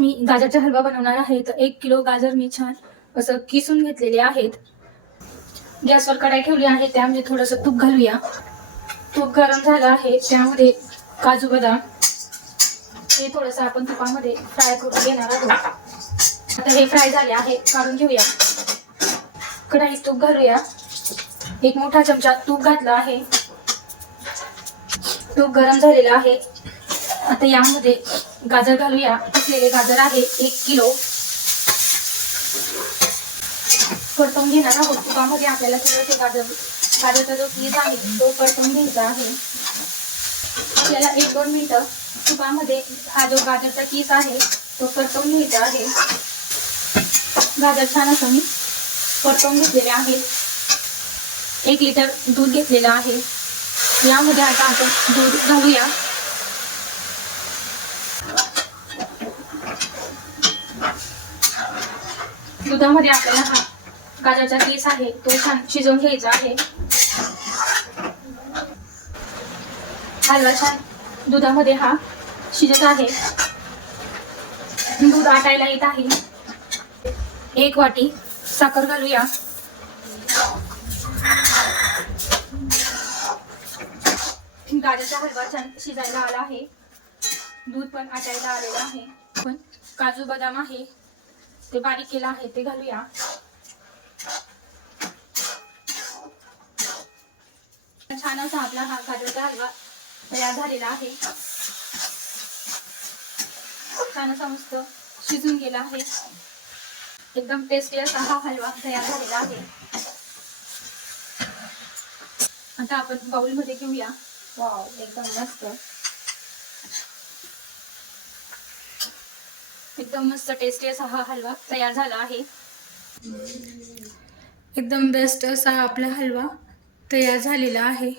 मी गाजरचा हलवा बनवणार आहे. तर एक किलो गाजर मी छान असं किसून घेतलेले आहेत. गॅसवर कढाई ठेवली आहे. त्यामध्ये थोडंसं तूप घालूया. तूप गरम झालं आहे. त्यामध्ये काजू बदाम हे थोडंसं आपण तुपामध्ये फ्राय करून घेणार आहोत. आता हे फ्राय झाले आहे. काढून घेऊया. कढाईत तूप घालूया. एक मोठा चमचा तूप घातला आहे. तूप गरम झालेलं आहे. आता यामध्ये गाजर घालूया. असलेले गाजर आहे एक किलो. परतून घेणार आहोत. तुपामध्ये आपल्याला सगळं ते गाजर गाजरचा जो पीस आहे तो परतून घ्यायचा आहे. आपल्याला एक दोन मिनटं तुपामध्ये हा जो गाजरचा पीस आहे तो परतून घ्यायचा आहे. गाजर छान असं मी परतून घेतलेले आहे. एक लिटर दूध घेतलेलं आहे. यामध्ये आता आपण दूध घालूया. दुधामध्ये आपल्याला हा गाजरचा केस आहे तो छान शिजवून घ्यायचा आहे. हलवा छान दुधामध्ये हा शिजत आहे. दूध आटायला येत आहे. एक वाटी साखर घालूया. गाजरचा हलवा छान शिजायला आला आहे. दूध पण आटायला आलेलं आहे. पण काजू बदाम आहे. ते बारीक केलं आहे ते घालूया. छान असा आपला हा गाजरचा हलवा तयार झालेला छान असा मस्त शिजून गेला आहे. एकदम टेस्टी हा हलवा तयार आहे. आता आपण बाउल मध्ये घेऊया. वाव एकदम मस्त. एकदम मस्त टेस्टी असा हा हलवा तयार झाला आहे. एकदम बेस्ट असा आपला हलवा तयार झालेला आहे.